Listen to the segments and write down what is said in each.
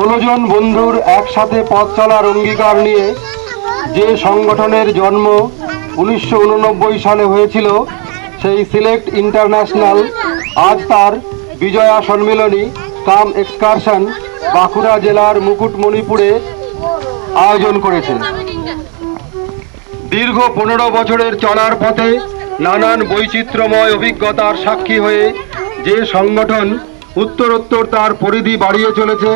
16 জন বন্ধুর একসাথে পথ চলার অঙ্গীকার নিয়ে যে সংগঠনের জন্ম 1989 সালে হয়েছিল, সেই সিলেক্ট ইন্টারন্যাশনাল আজ তার বিজয়া সম্মিলনী কাম এক্সকারশন বাঁকুড়া জেলার মুকুটমণিপুরে আয়োজন করেছে। দীর্ঘ 15 বছরের চলার পথে নানান বৈচিত্র্যময় অভিজ্ঞতার সাক্ষী হয়ে যে সংগঠন উত্তরোত্তর তার পরিধি বাড়িয়ে চলেছে,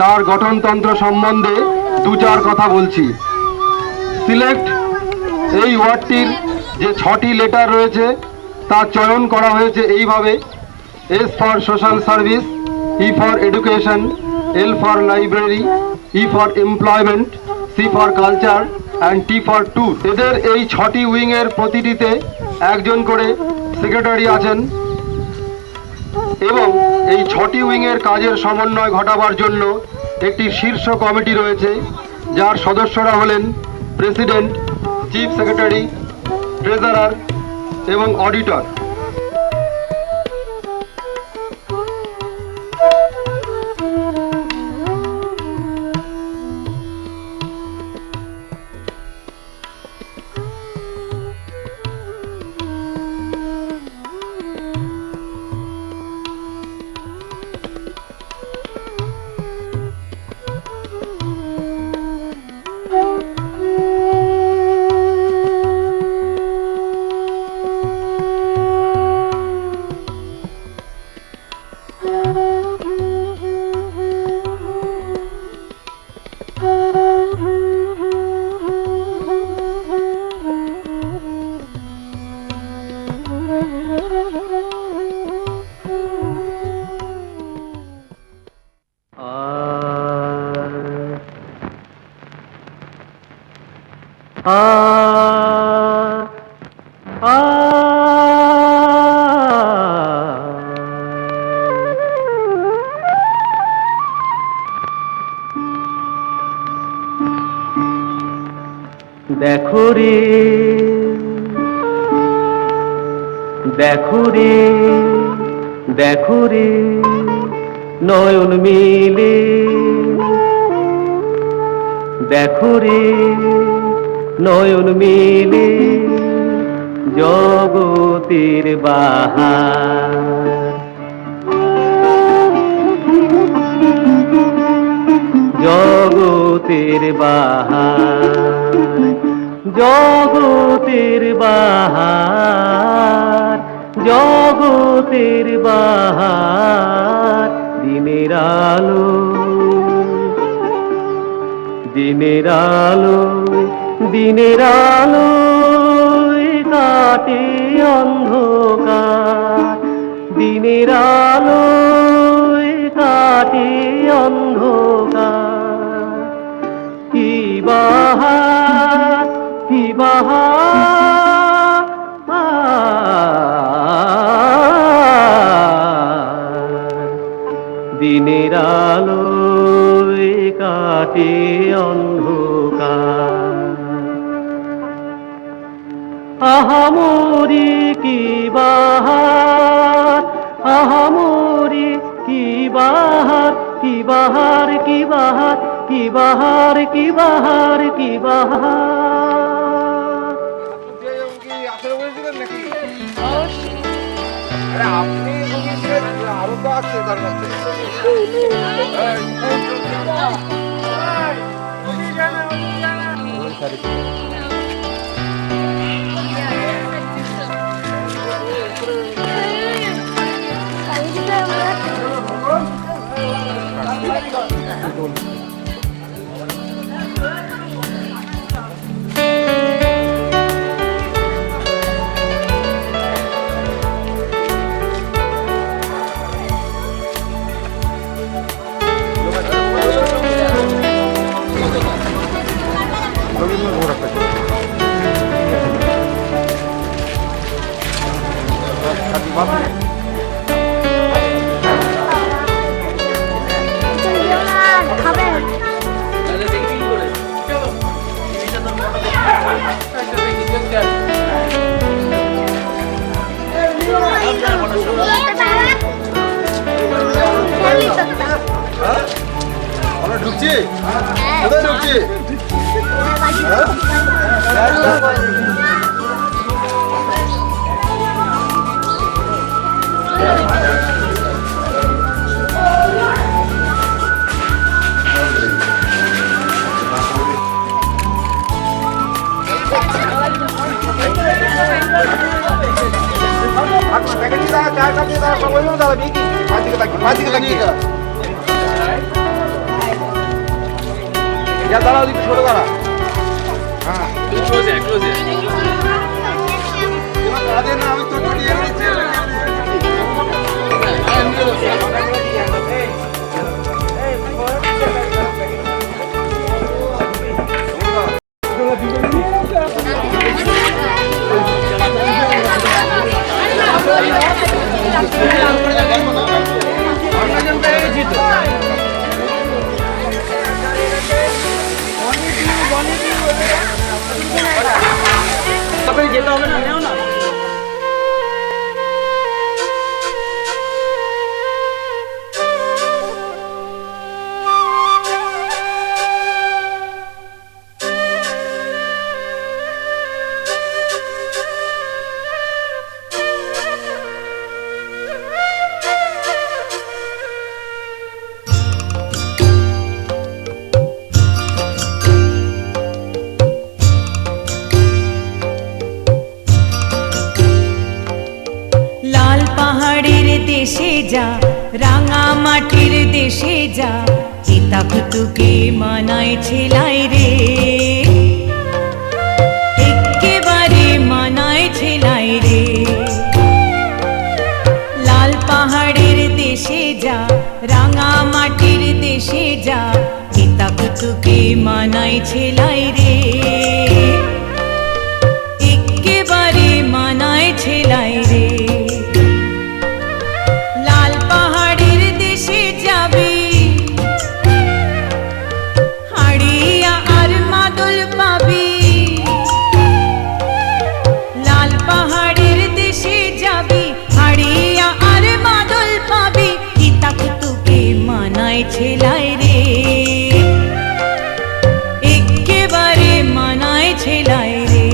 তার গঠনতন্ত্র সম্বন্ধে দু চার কথা বলছি। সিলেক্ট এই ওয়ার্ডটির যে 6টি লেটার রয়েছে তা চয়ন করা হয়েছে এইভাবে: S for social service, E for education, L for library, E for employment, C for culture and T for tour. এদের এই 6টি উইংয়ের প্রতিটিতে একজন করে সেক্রেটারি আছেন এবং এই 6টি উইংয়ের কাজের সমন্বয় ঘটাবার জন্য একটি শীর্ষ কমিটি রয়েছে, যার সদস্যরা হলেন প্রেসিডেন্ট, চিফ সেক্রেটারি, ট্রেজারার এবং অডিটর। দেখো রে দেখো রে দেখো রে নয়ন মিলে, দেখো রে নয়ন মিলে জগতের বাহার। জগতের বাহার, জগতের বাহার, জগতের বাহার। দিনের আলো, দিনের আলো, দিনের আলো কাটে অন্ধকার। দিনের আলো কাটে অন্ধকার। কি বাহার, কি বাহার, দিনের আলো কাটে অন্ধকার। আহামরি কি বাহার, আহামরি কি বাহার, কি বাহার, কি বাহার, কি বাহার, কি বাহার, কি বাহার। আপনি আরো তো আছে তার মধ্যে। ঢুকছি কোথায় ঢুকছি দাঁড়াও দিকে ছোট দাঁড়া আমি তো যেতে হবে না, নেও না। দেশে যা রাঙা মাটির দেশে যা হিতাকুতুকে মানায় ছেলাই রে একেবারে মানায় ছেলাই রে লাল পাহাড়ের দেশে যা রাঙা মাটির দেশে যা হিতাকুতুকে মানায় ছেলাই রে একেবারে মানায় ছেলাই রে ছেলাই রে একেবারে মানায় ছেলাই রে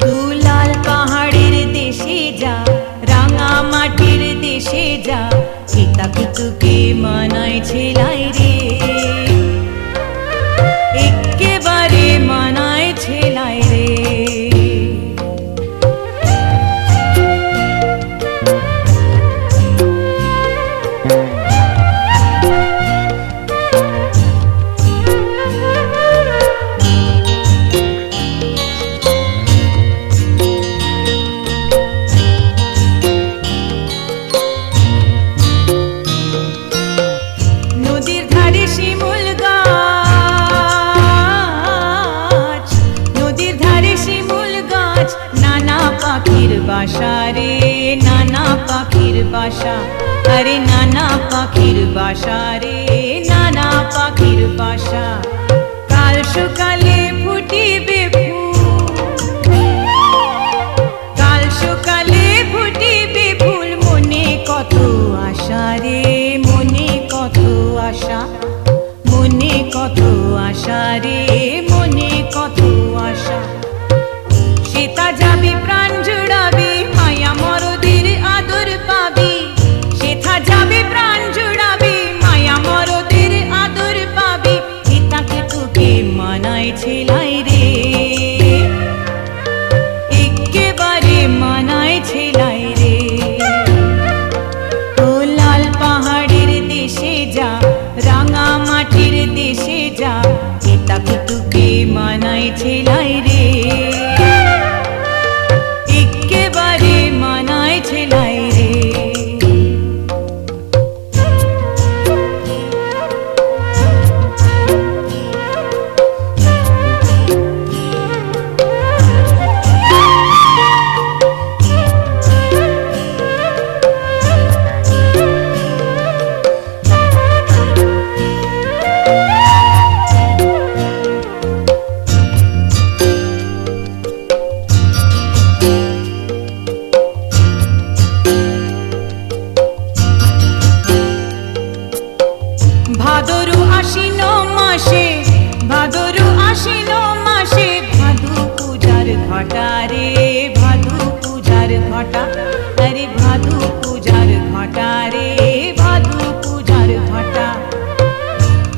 তু লাল পাহাড়ের দেশে যা রাঙা মাটির দেশে যা হিতাকুতুকে মানায় ছেলাই রে একেবারে মানায় ছেলাই রে বাসা রে নানা পাখির বাসা আরে নানা পাখির বাসা রে নানা পাখির বাসা কাল সকালে ফুটিবে ফুল কাল সকালে ফুটিবে ফুল মনে কত আশা রে মনে কত আশা মনে কত আশা রে মনে কত আশা সেটা যাবি প্রাণ জুড়াবি মায়া মরদের আদর পাবি সেটা যাবি প্রাণ জুড়াবি মায়া মরদের আদর পাবি হিতাকে তোকে মানায় ছেলাই রে একেবারে মানায় ছেলাই রে ও লাল পাহাড়ের দেশে যা রাঙা মাটির দেশে যা হিতাকে আশ্বিন মাসে, ভাদর আশ্বিন মাসে, ভাদু পূজার ঘটা রে, ভাদু পূজার ঘটা, আরে ভাদু পূজার ঘটা রে, ভাদু পূজার ঘটা।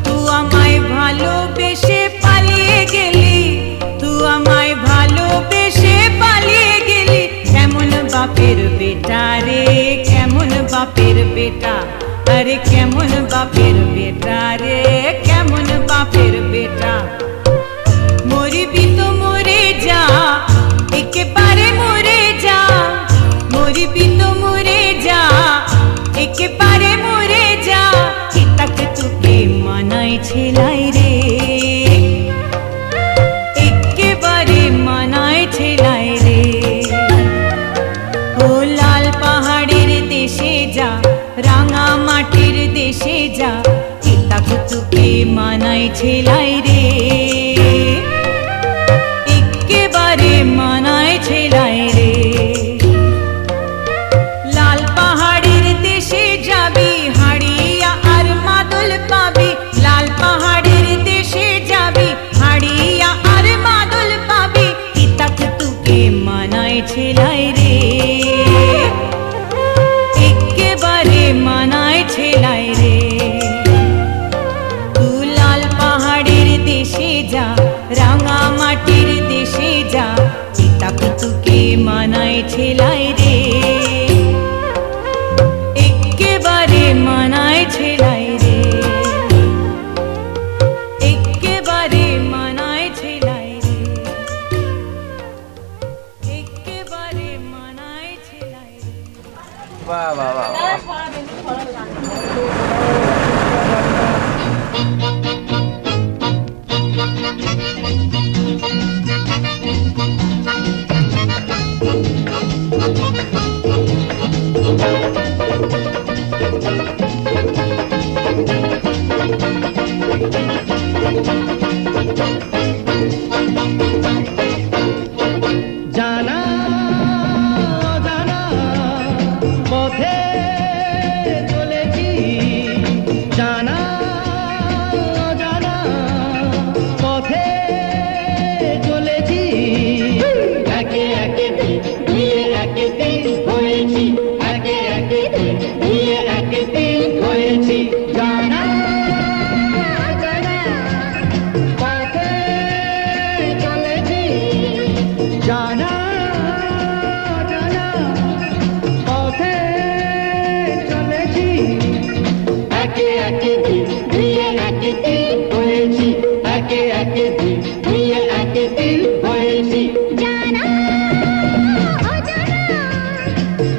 তুই আমায় ভালোবেসে পালিয়ে গেলি, তুই আমায় ভালোবেসে পালিয়ে গেলি, কেমন বাপের বেটা রে, কেমন বাপের বেটা, আরে কেমন বাপের বেটা রে, কেমন বাপের বেটা। মরিবি তো মরে যা, একেবারে মরে যা, মরিবি তো মরে যা, একেবারে মরে যা, চিতাকে তোকে মানাই ছেলাই রে, একেবারে মানাই ছেলাই রে। ও লাল পাহাড়ের দেশে যা, রাঙা মাটির দেশে যা, চিতাকে তোকে মানাই ছেলাই রে, একেবারে মানাই ছেলাই রে। লাল পাহাড়ের দেশে যাবি, হাড়িয়া আর মাদল পাবি, লাল পাহাড়ের দেশে যাবি, হাড়িয়া আর মাদল পাবি, চিতাকে তোকে মানাই ছেলাই রে, একেবারে মানাই ছেলাই রে। তুই লাল পাহাড়ের দেশে যা, রাঙা মাটির দেশে যা, চিতাকে তোকে মানাই ছেলাই রে, একেবারে মানাই ছেলাই রে, একেবারে মানাই ছেলাই রে, একেবারে মানাই ছেলাই রে। বাহ বাহ বাহ জানা জানা পথে চলেছি, জানা জানা পথে চলেছি, একে একে দুয়ে একে তিন হয়েছি, একে একে দুয়ে একে তিন হয়েছি, জানা জানা পথে চলেছি, জানা জানা পথে চলেছি, একে একে দুয়ে একে তিন হয়েছি, একে একে দুয়ে একে তিন হয়েছি, জানা জানা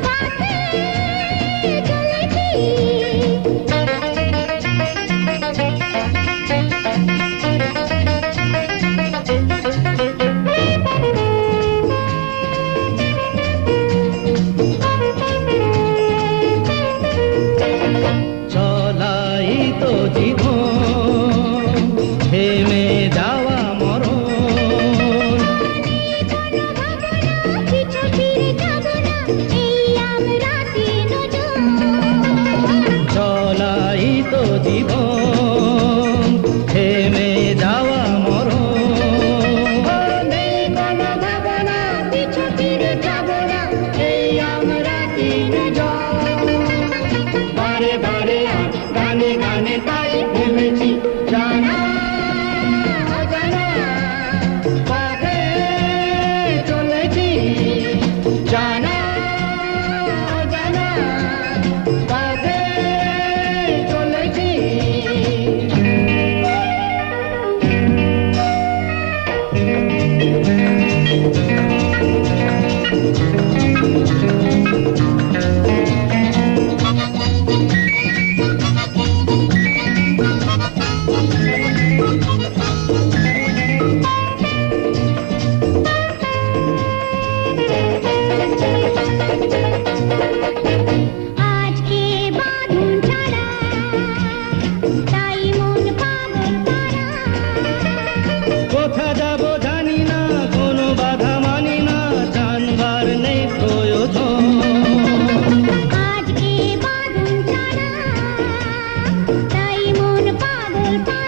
পথে চলেছি। চলাই তো জীবন, থেমে যাওয়া মরণ, চলাই তো জীবন, থেমে যাওয়া মরণ, নেই কোনো ভাবনা, পিছু ফিরে যাব না, এই আমরা তিনজন, বারে বারে আর গানে গানে তাই ভেবেছি, জানা জানা পথে চলেছি, জানা জানা পথে চলেছি। পাগল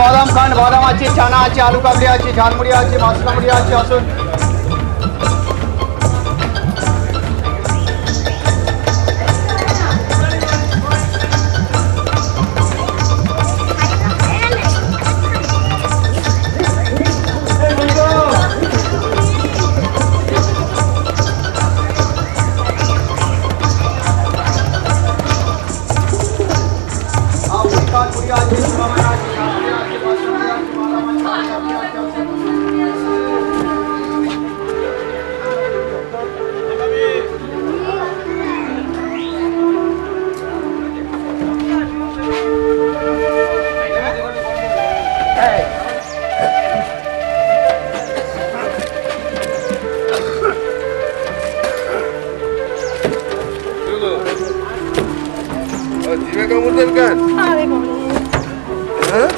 বাদাম খান, বাদাম আছে, চানা আছে, আলু কাবলি আছে, ঝালমুড়ি আছে, মশলা মুড়ি আছে, আসুন। জিভে কামড় দেন কেন? হ্যাঁ?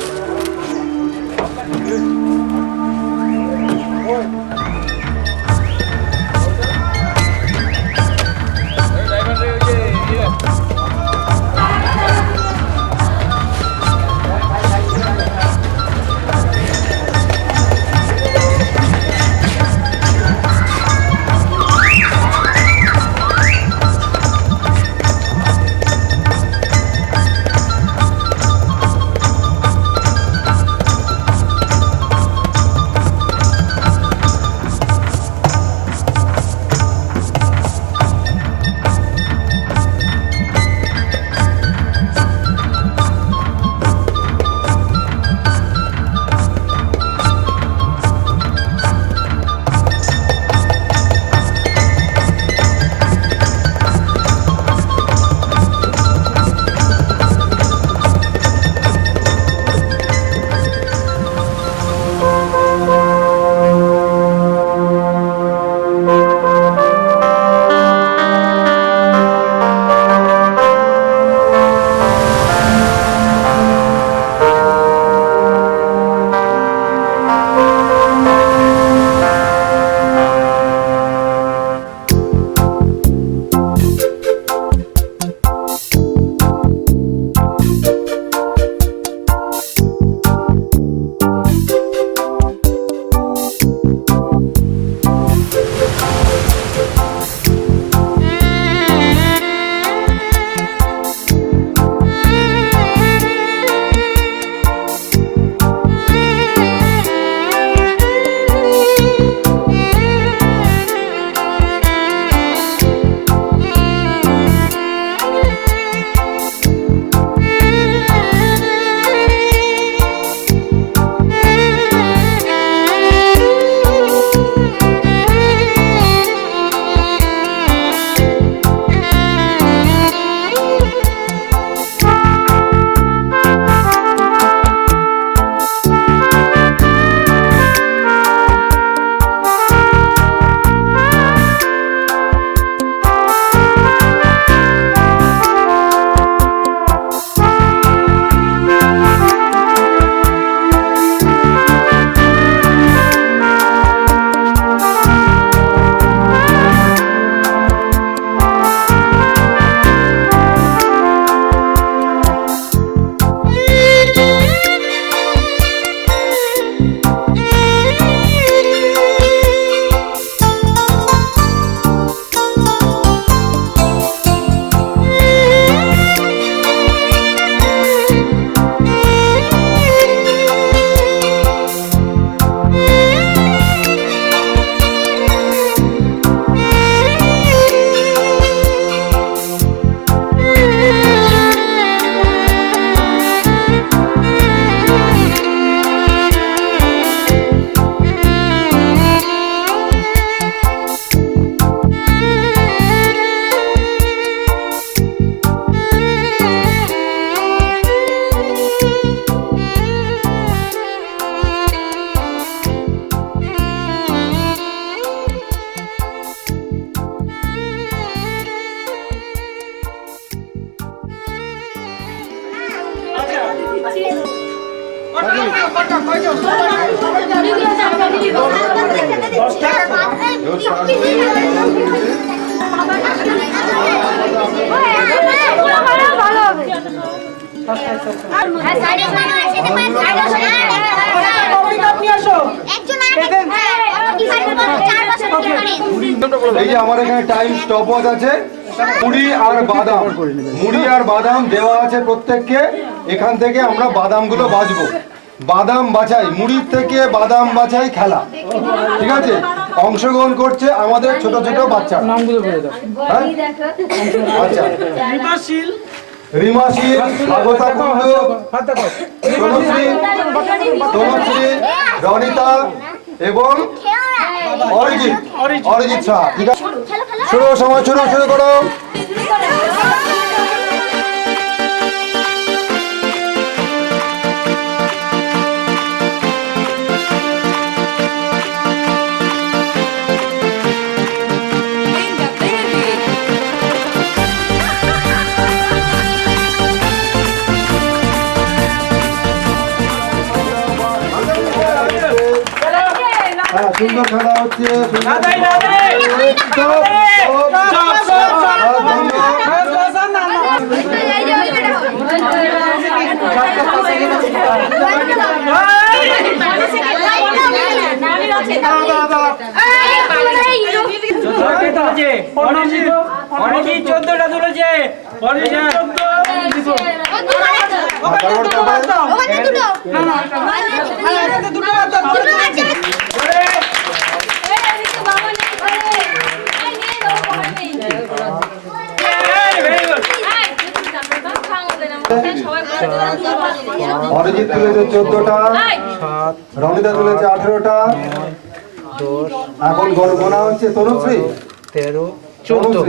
এই যে আমার এখানে টাইম স্টপওয়াচ আছে, মুড়ি আর বাদাম দেওয়া আছে প্রত্যেককে। এখান থেকে আমরা বাদামগুলো বাছবো, বাদাম বাছাই, মুড়ির থেকে বাদাম বাছাই খেলা, ঠিক আছে? অংশগ্রহণ করছে আমাদের ছোট ছোট বাচ্চারা। নামগুলো বলে দাও। আচ্ছা, রিমাশীল, স্বাগতা কুণ্ডু, তনুশ্রী, রনিতা এবং অরিজিৎ শাহ। ঠিক আছে, শুরু সময় শুরু করো। সুন্দর খেলা হচ্ছে। অরিজিৎ 14টা তুলেছে। অরিজিৎ তুলেছে 14টা, রনিতা তুলেছে 18টা, এখন গণনা হচ্ছে তনুশ্রী 13, 14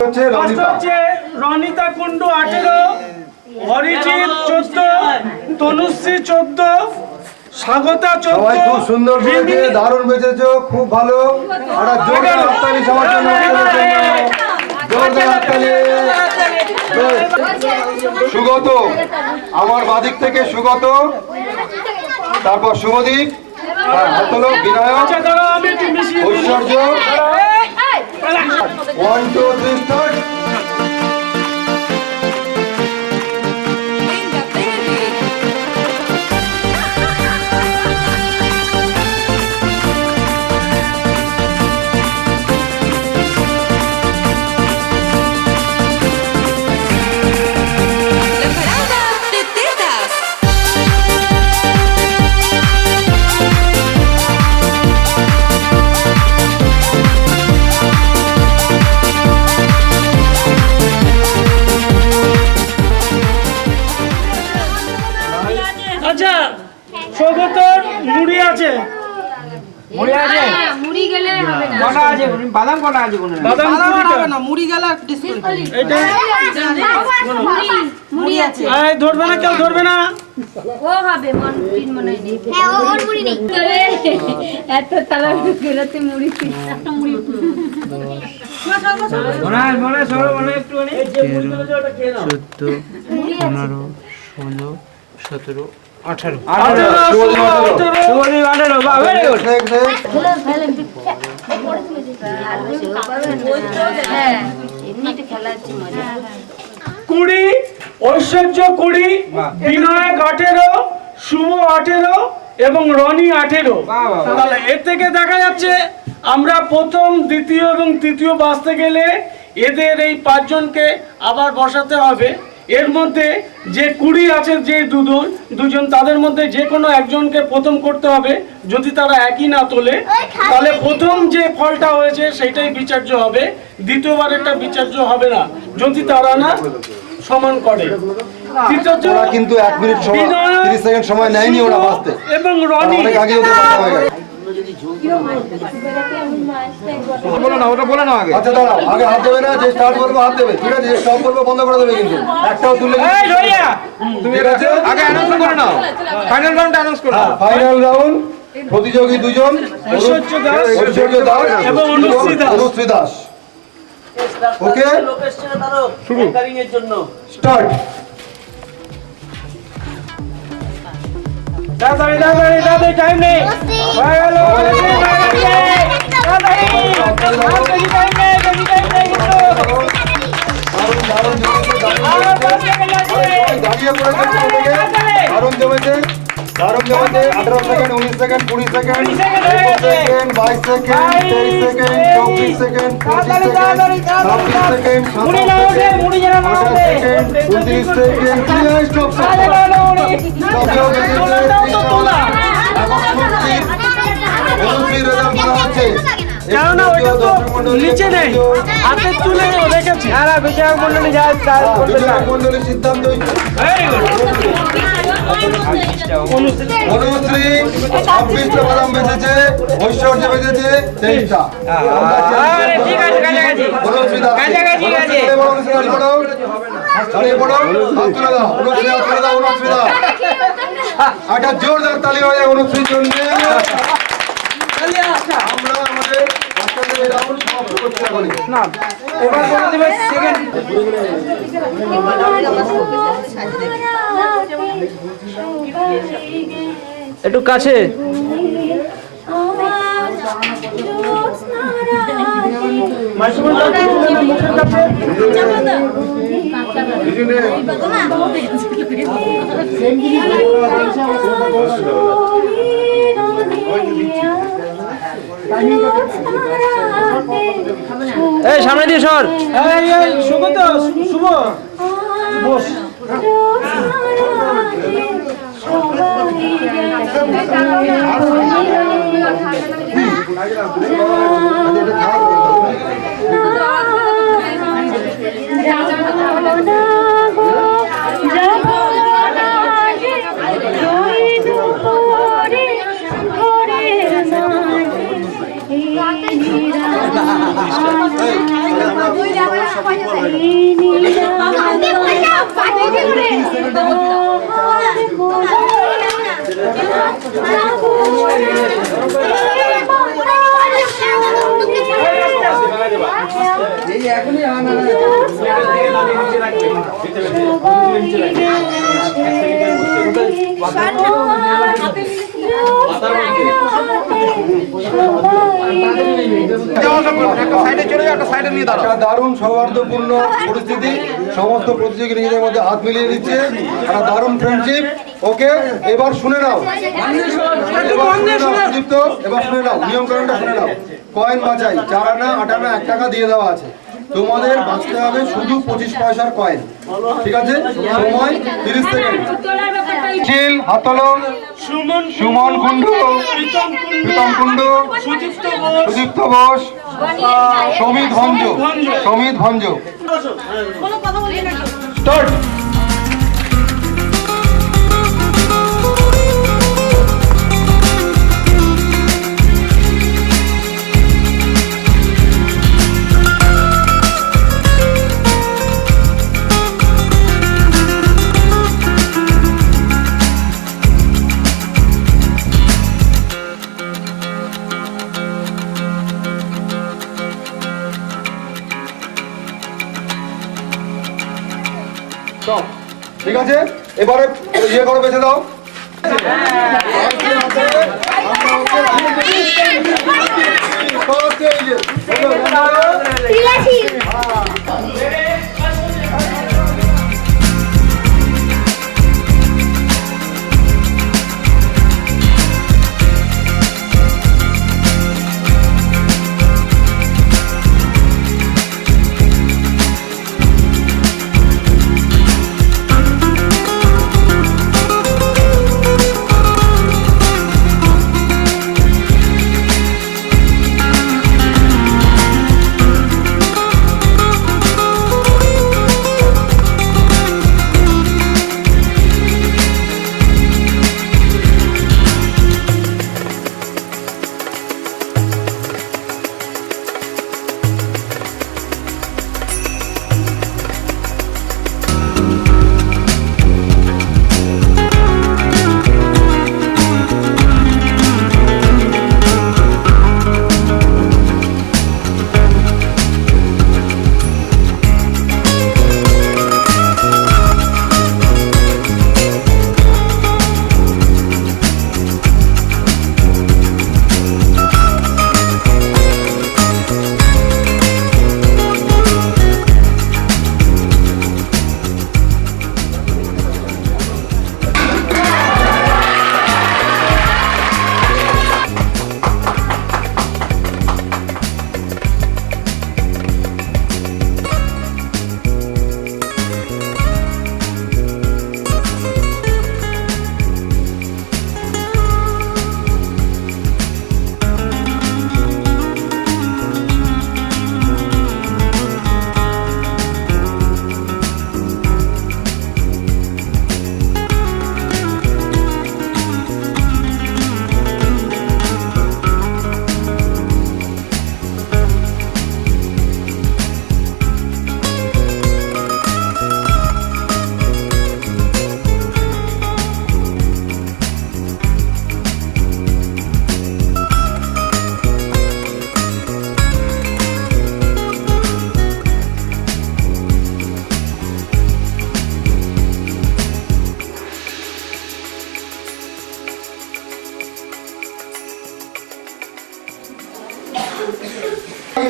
হচ্ছে রনিতা। রনিতা কুণ্ডু 18, অরিজিৎ 14, তনুশ্রী 14, স্বাগতা সবাই 14। খুব সুন্দর করেছে, দারুণ বেঁচেছো, খুব ভালো। একটা জোরদার হাততালি সবার জন্য, জোরদার হাততালি। সুগত, আমার বাদিক থেকে সুগত, তারপর শুভদীপ, হাত তোলো, বিনায়ক, ঐশ্বর্য। 1 2 3 স্টার্ট। আচ্ছা, সৌগতর মুড়ি আছে। মুড়ি গেলে হবে না। বাদাম হবে না, মুড়ি গেলে ডিসকাউন্ট। এটা মুড়ি আছে। এই ধরবে না, কেউ ধরবে না। ও হবে মন তিন মনে নেই। হ্যাঁ ওর মুড়ি নেই। এত তালা গেলতে মুড়ি একটা মুড়ি। মনে সরো, মনে একটু নে। এই যে মুড়িগুলো যে ওটা খেয়ে নাও। 14, 15, 16, 17, 18। শুভদীপ 18, বাহ, very good। হ্যাঁ এমনিতে খেলা হচ্ছে মজা। 20, ঐশ্বর্য 20, বিনায়ক 18, শুভ 18 এবং রনি 18। তাহলে এর থেকে দেখা যাচ্ছে আমরা প্রথম, দ্বিতীয় এবং তৃতীয় বাঁচতে গেলে এদের এই 5 জনকে আবার বসাতে হবে। এর মধ্যে যে 20 আছে, যে দুজন, তাদের মধ্যে যে কোনো একজনকে প্রথম করতে হবে। যদি তারা একই না তোলে তাহলে প্রথম যে ফলটা হয়েছে সেটাই বিচার্য হবে, দ্বিতীয়বারেরটা বিচার্য হবে না যদি তারা না সমান করে। ওরা কিন্তু 1 মিনিট সময়, 30 সেকেন্ড সময় নেয়নি ওরা বাঁচতে, এবং রনি অনেক আগে ওদের বাঁচা হয়ে গেছে। আচ্ছা দাঁড়াও, আগে হাত দেবে না, যে স্টার্ট করবো হাত দেবে, ঠিক আছে? যে স্টপ করবো বন্ধ করে দেবে, কিন্তু একটাও তুললে তুমি আগে অ্যানাউন্স করে নাও। ফাইনাল রাউন্ড অ্যানাউন্স করো। ফাইনাল রাউন্ড প্রতিযোগী 2 জন, ঐশ্বর্য দাস ঐশ্বর্য দাস এবং অনুশ্রী দাস। অনুশ্রী দাস। Okay start. তাড়াতাড়ি তাড়াতাড়ি তাড়াতাড়ি টাইম নেই হয়ে গেল তাড়াতাড়ি বেশি টাইম নেই কিন্তু দাঁড়িয়ে পড়েছে, দারুণ জমেছে, দারুণ জমেছে। 18 second, 19 second, 20 second, 21 second, 22 second, 23 second, 24 second, 25 second, 26 second, 27 second, 28 second, 29 second, stop stop কেননা ওইটা তো নিচে নেই হাতের তুলে রেখেছে বিচারক মন্ডলী মন্ডলীর সিদ্ধান্ত। অনুশ্রী 26টা বাদাম বেঁচেছে, ঐশ্বর্য বেঁচেছে 23টা। একটা জোরদার তালি হয়ে যায় অনুশ্রীর জন্য। আমরা আমাদের বাচ্চাদের এই রাউন্ড সমাপ্ত করছি এখনই। এবার বলে দেবে সেকেন্ড একটু কাছে এই সামনে দিয়ে সর এই শুভ তো শুভ বস দারুণ সৌহার্দ্যপূর্ণ পরিস্থিতি, সমস্ত প্রতিযোগী নিজেদের মধ্যে হাত মিলিয়ে দিচ্ছে, একটা দারুণ ফ্রেন্ডশিপ। ওকে, এবার শুনে নাও, সুদীপ্ত, এবার শুনে নাও, নিয়ম কানুনটা শুনে নাও। কয়েন বাঁচাই, 4 আনা 8 আনা 1 টাকা দিয়ে দেওয়া আছে, তোমাদের বাঁচতে হবে শুধু 25 পয়সার কয়েন, ঠিক আছে? সময় 30 সেকেন্ড। চিল হাতলো, সুমন কুণ্ডু, প্রীতম কুণ্ডু, সুদীপ্ত বোস, সমিত ভঞ্জ, স্টার্ট। ঠিক আছে, এবারে ইয়ে করে বেঁচে দাও।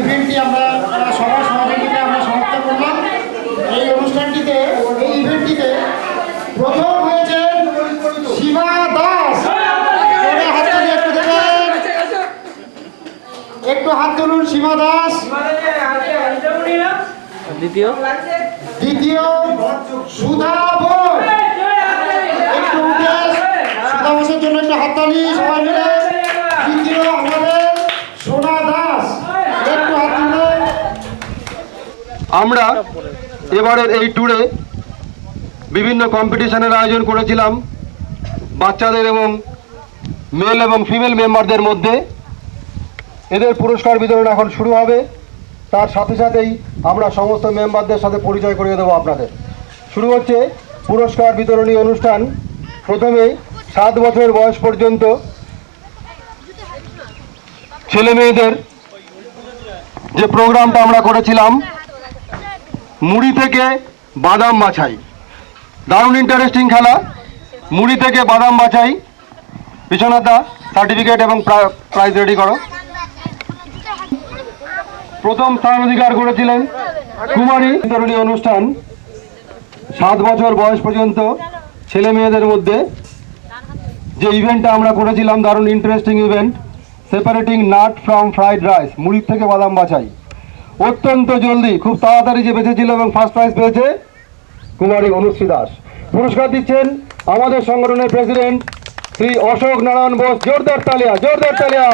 ইভেন্টটি আমরা সবার সহযোগিতায় আমরা সমাপ্ত করলাম। এই অনুষ্ঠানটিতে এই ইভেন্টটিতে প্রথম হয়েছে সীমা দাস। ওরা হাততালি একটু দেবেন, একটু হাত তুলুন। সীমা দাস। দ্বিতীয় সুধা বোস। একটু উঠে সুধা বোসের জন্য একটু হাততালি সবাই মিলে। তৃতীয় আমাদের সোনা দাস। একটু হাত তুলুন। আমরা এবারের এই ট্যুরে বিভিন্ন কম্পিটিশনের আয়োজন করেছিলাম বাচ্চাদের এবং মেল এবং ফিমেল মেম্বারদের মধ্যে। এদের পুরস্কার বিতরণ এখন শুরু হবে। তার সাথে সাথেই আমরা সমস্ত মেম্বারদের সাথে পরিচয় করিয়ে দেবো আপনাদের। শুরু হচ্ছে পুরস্কার বিতরণী অনুষ্ঠান। প্রথমেই 7 বছর বয়স পর্যন্ত ছেলে মেয়েদের যে প্রোগ্রামটা আমরা করেছিলাম, মুড়ি থেকে বাদাম বাছাই, দারুণ ইন্টারেস্টিং খেলা। মুড়ি থেকে বাদাম বাছাই। বিশ্বনাথদা সার্টিফিকেট এবং প্রাইজ রেডি করো। প্রথম স্থান অধিকার করেছিলেন কুমারী বিতরণী অনুষ্ঠান। 7 বছর বয়স পর্যন্ত ছেলে মেয়েদের মধ্যে যে ইভেন্টটা আমরা করেছিলাম, দারুণ interesting event, separating nut from fried rice, মুড়ি থেকে বাদাম বাছাই। অত্যন্ত জলদি, খুব তাড়াতাড়ি যে বেঁচেছিল এবং ফার্স্ট প্রাইজ পেয়েছে কুমারী অনুশ্রী দাস। পুরস্কার দিচ্ছেন আমাদের সংগঠনের প্রেসিডেন্ট শ্রী অশোক নারায়ণ বোস। জোরদার তালিয়া, জোরদার তালিয়া।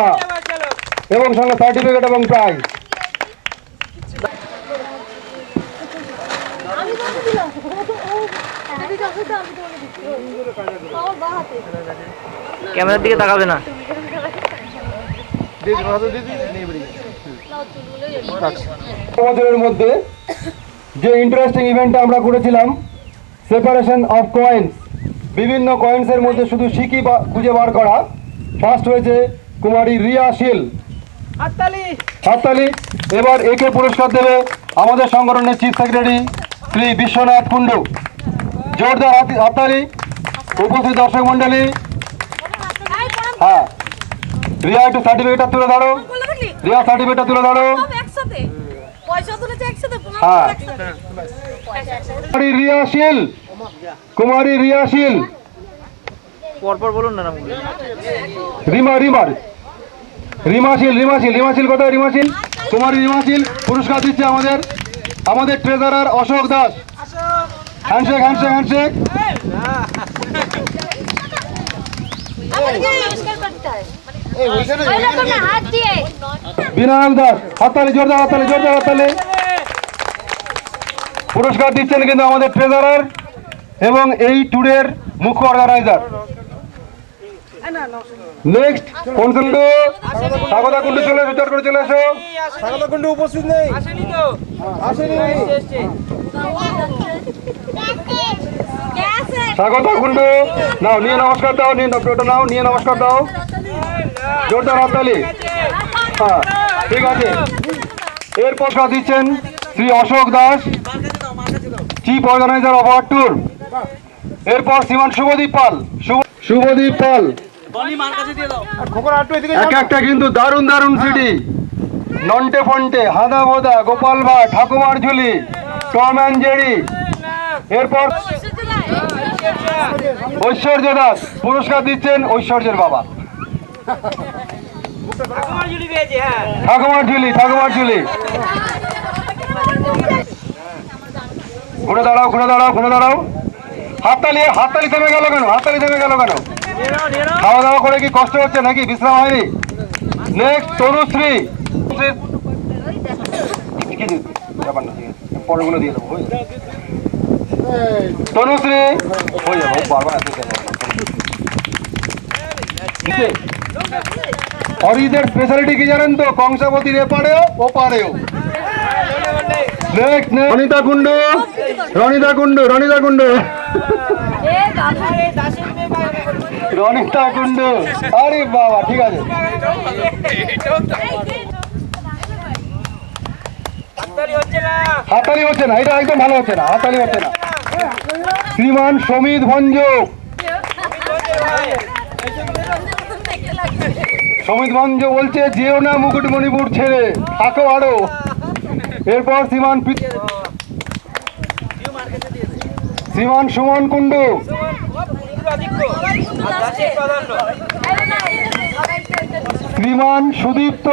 এবং সঙ্গে সার্টিফিকেট এবং প্রাইজ। ক্যামেরার দিকে তাকাবে না। বছরের মধ্যে যে ইন্টারেস্টিং ইভেন্টটা আমরা করেছিলাম, সেপারেশন অফ কয়েন্স, বিভিন্ন কয়েন্সের মধ্যে শুধু সিকি খুঁজে বার করা। ফার্স্ট হয়েছে কুমারী রিয়া শীল। হাততালি। এবার একে পুরস্কার দেবে আমাদের সংগঠনের চিফ সেক্রেটারি শ্রী বিশ্বনাথ কুণ্ডু। জোরদার হাততালি। উপস্থিত দর্শক মন্ডলী, হ্যাঁ, রিয়া একটু সার্টিফিকেটটা তুলে ধরো। রিয়া সার্টিফিকেটটা তুলে ধরো। হ্যাঁ, কুমারী রিয়া শীল, কুমারী রিয়া শীল। পরপর বলুন না। রিমা শীল, রিমা শীল কোথায়? রিমা শীল, কুমারী রিমা শীল। পুরস্কার দিচ্ছে আমাদের treasurer Ashok Das. Handshake, handshake, handshake. Binayak Das. হাততালি, জোরদার হাততালি, জোরদার হাততালি। পুরস্কার দিচ্ছেন কিন্তু আমাদের ট্রেজারার এবং এই ট্যুরের মুখ্য অর্গানাইজার। নেক্সট কুণ্ডু, স্বাগতা কুণ্ডু চলে এসো, চট করে চলে এসো। স্বাগত কুণ্ডু উপস্থিত নেই। আসেনি। স্বাগতা কুণ্ডু নাও, নিয়ে নমস্কার দাও, নিয়ে নাও, নিয়ে নমস্কার দাও। জোরদার হাততালি। হ্যাঁ, ঠিক আছে। এর পুরস্কার দিচ্ছেন Shri Ashok Das, chief organiser of our tour. এরপর শ্রীমান শুভদীপ পাল। শুভদীপ পাল। এক একটা কিন্তু দারুণ দারুণ সিডি, নন্টে ফন্টে, হাদা বোদা, গোপাল ভাট, ঠাকুমার ঝুলি, টম অ্যান্ড জেরি। এরপর ঐশ্বর্য দাস। পুরস্কার দিচ্ছেন ঐশ্বর্যের বাবা ঠাকুমার ঝুলি, ঠাকুমার ঝুলি। ঘুরে দাঁড়াও, ঘুরে দাঁড়াও, ঘুরে দাঁড়াও। হাততালি, হাততালি থেমে গেল কেন? হাততালি থেমে গেল কেন? খাওয়া দাওয়া করে কি কষ্ট হচ্ছে নাকি? বিশ্রাম হয়নি? নেক্সট তনুশ্রী। ব্যাপার না, ঠিক আছে, পরেরগুলো দিয়ে দেবো। তনুশ্রী হয়ে যাবো, বারবার অরিদের স্পেশালিটি কি জানেন তো? কংসাবতীর এপারেও ওপারেও। নেক্সট রনিতা কুণ্ডু, রনিতা কুণ্ডু, রনিতা কুণ্ডু, রনিতা কুণ্ডু। আরে বাবা, ঠিক আছে। হাততালি হচ্ছে না, এটা একদম ভালো হচ্ছে না, হাততালি হচ্ছে না। শ্রীমান সমিত ভঞ্জ। সমিত মঞ্জ বলছে যেও না মুকুটমণিপুর ছেড়ে, থাকো আরো। এরপর শ্রীমান সুমন কুণ্ডু, শ্রীমান সুদীপ্ত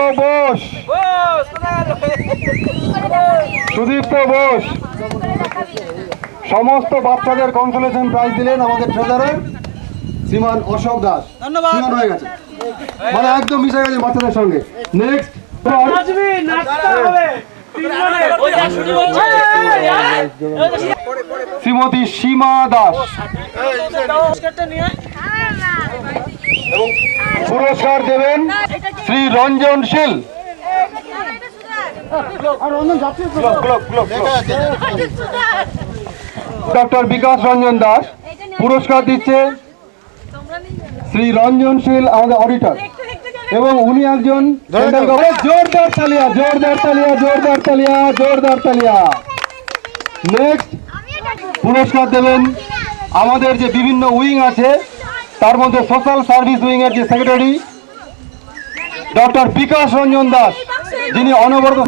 বোস, সমস্ত বাচ্চাদের কনসোলেশন প্রাইজ দিলেন আমাদের ট্রেজারার শ্রীমান অশোক দাস। শ্রীমান হয়ে গেছে, মানে একদম মিশে গেছে বাচ্চাদের সঙ্গে। নেক্সট নাচবি, নাচতে হবে। শ্রীমতী সীমা দাস, এবং পুরস্কার দেবেন শ্রী রঞ্জন শীল। ডক্টর বিকাশ রঞ্জন দাস পুরস্কার দিচ্ছে শ্রী রঞ্জন শীল, আমাদের অডিটর, এবং উনি একজন জোরদার তালিয়া, জোরদার তালিয়া, জোরদার তালিয়া, জোরদার তালিয়া। নেক্সট পুরস্কার দেবেন আমাদের যে বিভিন্ন উইং আছে, তার মধ্যে সোশ্যাল সার্ভিস উইং এর যে সেক্রেটারি ডক্টর বিকাশ রঞ্জন দাস, যিনি অনবরত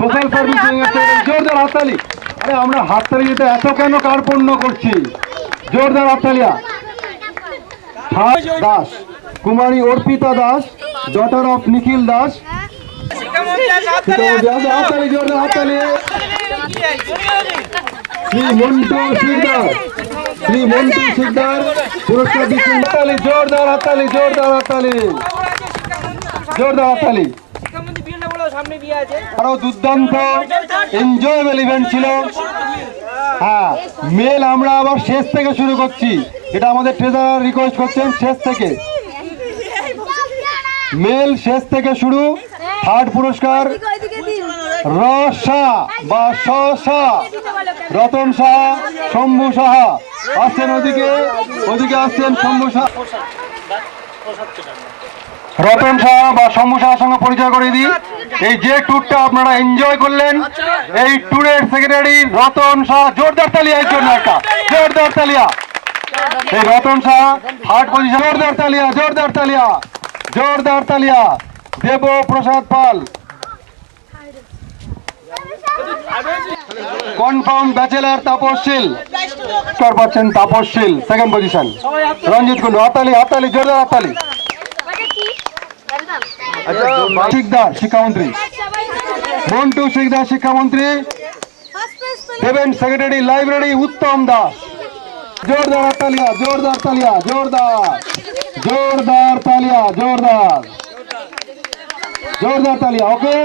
সোশ্যাল সার্ভিস উইং এর সেক্রেটারি। জোরদার হাততালি। আরে আমরা হাততালি দিতে এত কেন কার্পণ্য করছি? জোরদার হাততালিয়া। দাস, কুমারী অর্পিতা দাস, ডটার অফ নিখিল দাস। হাততালি, জোরদার হাততালি। শ্রী মন্টু শিকদার, শ্রী মন্টু শিকদার পুরস্কার দিচ্ছেন। হাততালি, জোরদার হাততালি, জোরদার হাততালি, জোরদার হাততালি। আরো দুর্দান্ত এনজয়েবল ইভেন্ট ছিল। হ্যাঁ, মেল আমরা আবার শেষ থেকে শুরু করছি, এটা আমাদের ট্রেজারার রিকোয়েস্ট করছেন শেষ থেকে। মেল শেষ থেকে শুরু। থার্ড পুরস্কার রসা বা শসা, রতন সাহা, শম্ভু সাহা আসছেন ওদিকে, ওদিকে আসছেন শম্ভু সাহা। রতন সাহা বা শম্ভু সাহার সঙ্গে পরিচয় করে দিই। এই যে ট্যুরটা আপনারা এনজয় করলেন, এই ট্যুরের সেক্রেটারি রতন সাহা। জোরদার তালিয়া এর জন্য একটা, জোরদার তালিয়া। এই রতন সাহা থার্ড পজিশন। জোরদার তালিয়া, জোরদার তালিয়া, জোরদার তালিয়া। দেব প্রসাদ পাল কনফার্ম ব্যাচেলার তাপসশীল পাচ্ছেন, তাপসশীল সেকেন্ড পজিশন। রঞ্জিত কুণ্ডু, হাততালি, হাততালি, জোরদার হাততালি। শিকদার শিক্ষামন্ত্রী, মন্টু শিকদার শিক্ষামন্ত্রী দেবেন সেক্রেটারি লাইব্রেরি উত্তম দাস। জোরদার হাততালিয়া, জোরদার তালিয়া, জোরদার, জোরদার তালিয়া, জোরদার, জোরদার তালিয়া। ওকে,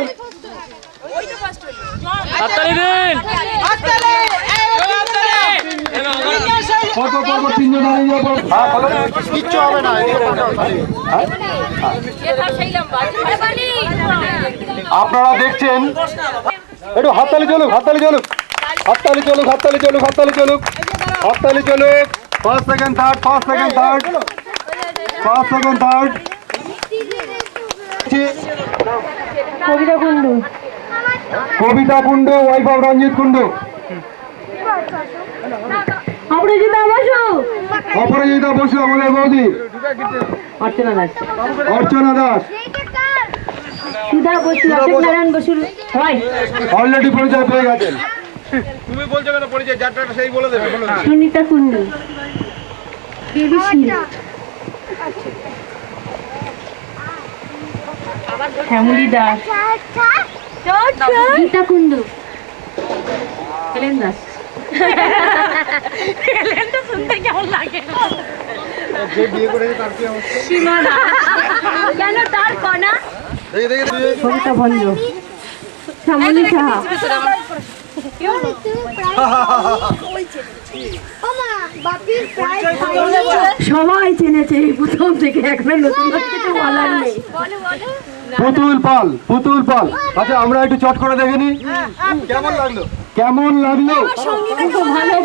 কিচ্ছু হবে না। আপনারা দেখছেন, একটু হাততালি চলুক, হাততালি চলুক, হাততালি চলুক, হাততালি চলুক, হাততালি চলুক, হাততালি চলুক। First second third, first second third, first second third. Kabita Kundu, Kabita Kundu, wife of Ranjit Kundu. Aparajita Basu, Aparajita Basu আমাদের বৌদি। অর্চনা দাস, অর্চনা দাস, সুধা বসু, সত্যনারায়ণ বসুর হয়। অলরেডি পরিচয় পেয়ে গেছেন। তুমি বলছো কেন পরিচয়? যারটা সেই বলে দেবে। সুনিতা কুণ্ডু, দেবী শীল, শ্যামলী দাস, গীতা কুণ্ডু, হেলেন দাস। হেলেনটা শুনতে কেমন লাগে? যে বিয়ে করেছে তার কি অবস্থা? সীমা দাস, কেন তার কনা? সবিতা ভঞ্জ, শ্যামলী সাহা। সবাই চেনেছে এই প্রথম থেকে, একবার নতুন কিছু বলার নেই। পুতুল পাল, পুতুল পাল। আচ্ছা, আমরা একটু চট করে দেখে নি কেমন লাগলো, কেমন লাগলো। ভালো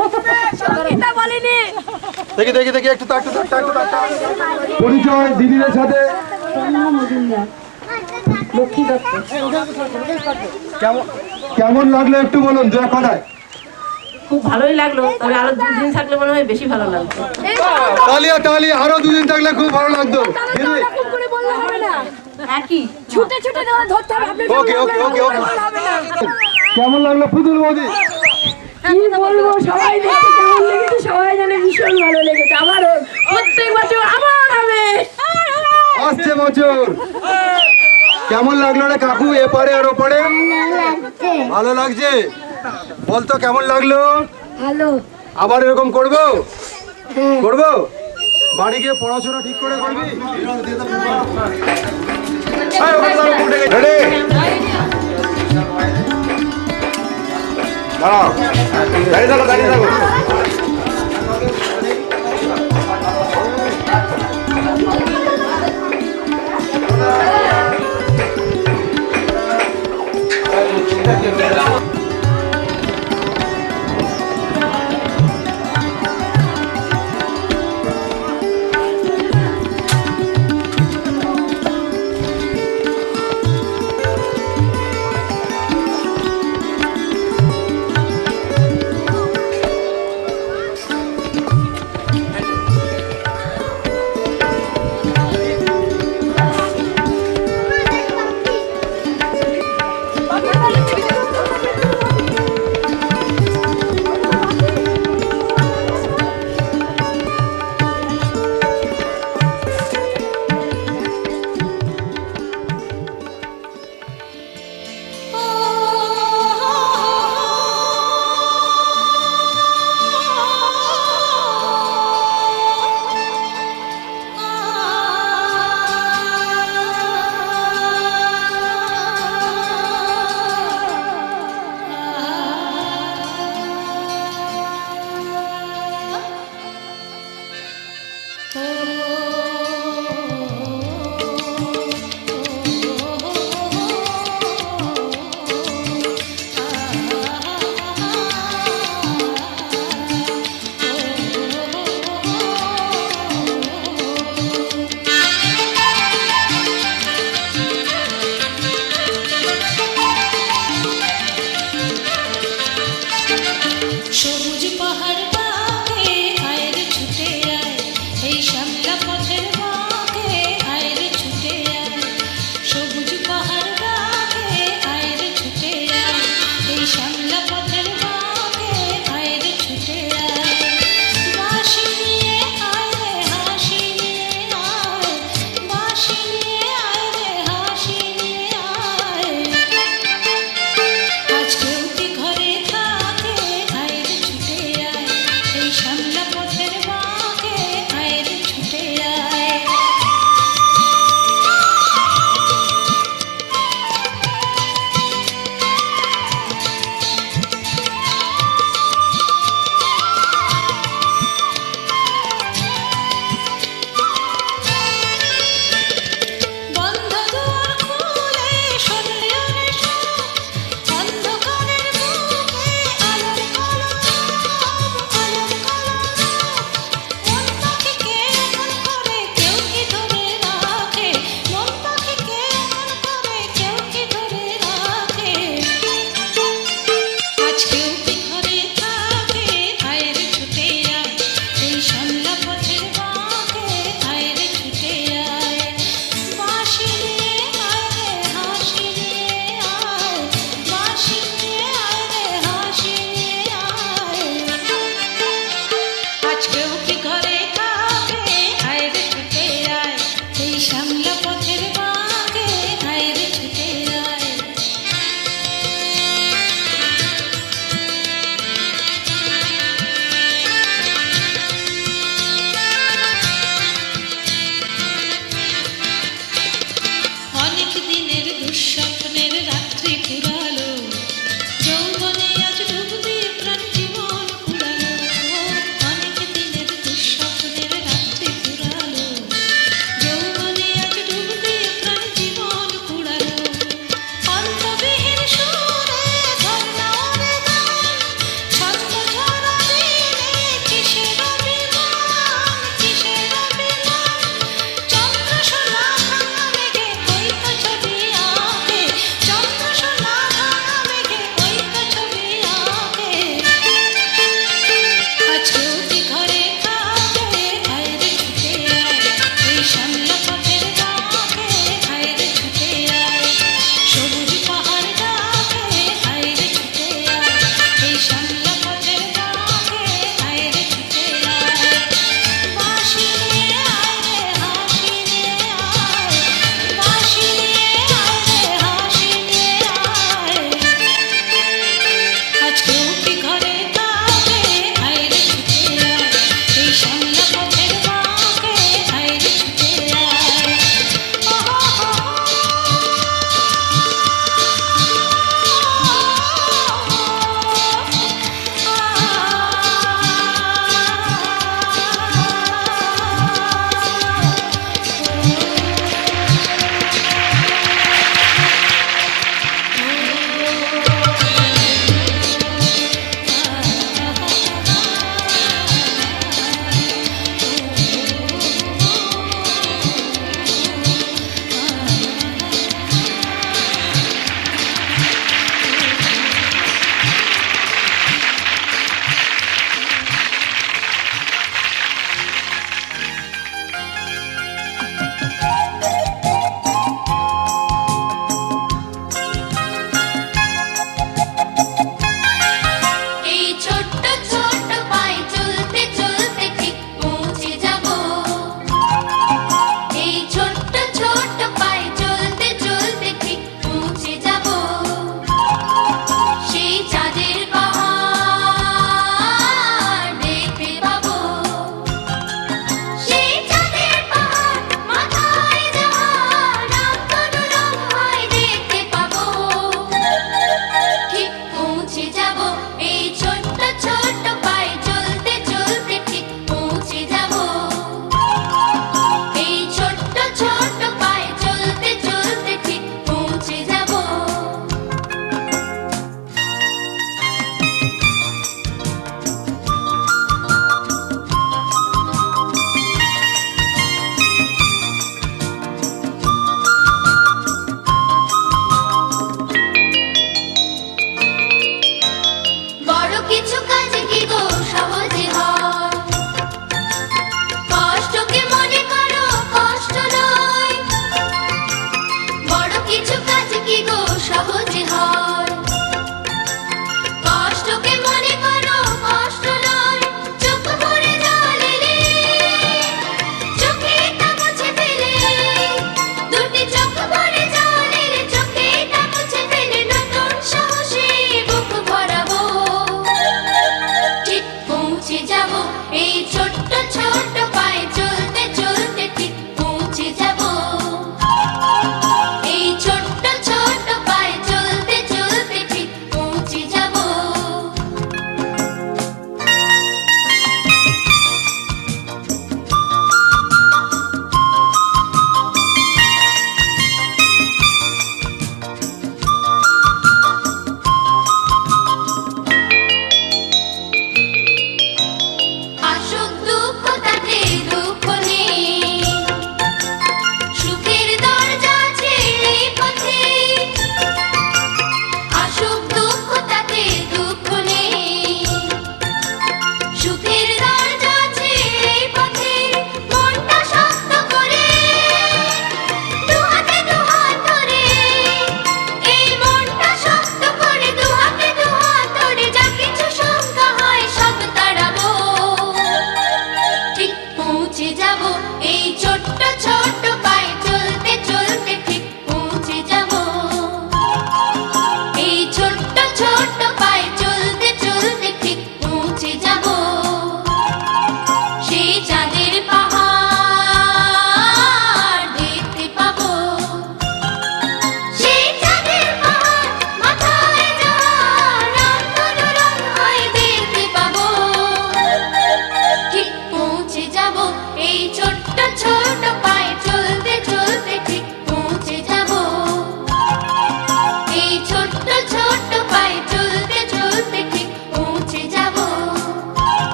সঙ্গীতা বলেনি। দেখি দেখি দেখি, একটু একটু পরিচয় দিদিদের সাথে। লক্ষ্মী দত্ত। কেমন লাগলো একটু বলুন জয় কটায়। খুব ভালোই লাগলো, তবে আরো 2 দিন থাকলে মনে হয় বেশি ভালো লাগতো। তালিয়া তালিয়া, আরো 2 দিন থাকলে খুব ভালো লাগতো। দিদি একই ছুটে ছুটে ধরতে হবে আপনি ওকে ওকে ওকে ওকে কেমন লাগলো পুতুল বৌদি? কি বলবো সবাই দেখতে কেমন লেগেছে সবাই জানে ভীষণ ভালো লেগেছে আমারও প্রত্যেক বছর আবার হবে আসছে বছর। কেমন লাগলো রে কাকু এপারে আর ওপারে? ভালো লাগছে। বলতো কেমন লাগলো? ভালো আবার এরকম করবো? করবো? বাড়ি গিয়ে পড়াশোনা ঠিক করে করবি? রেডি? দাঁড়াও, দাঁড়িয়ে থাকো, দাঁড়িয়ে থাকো।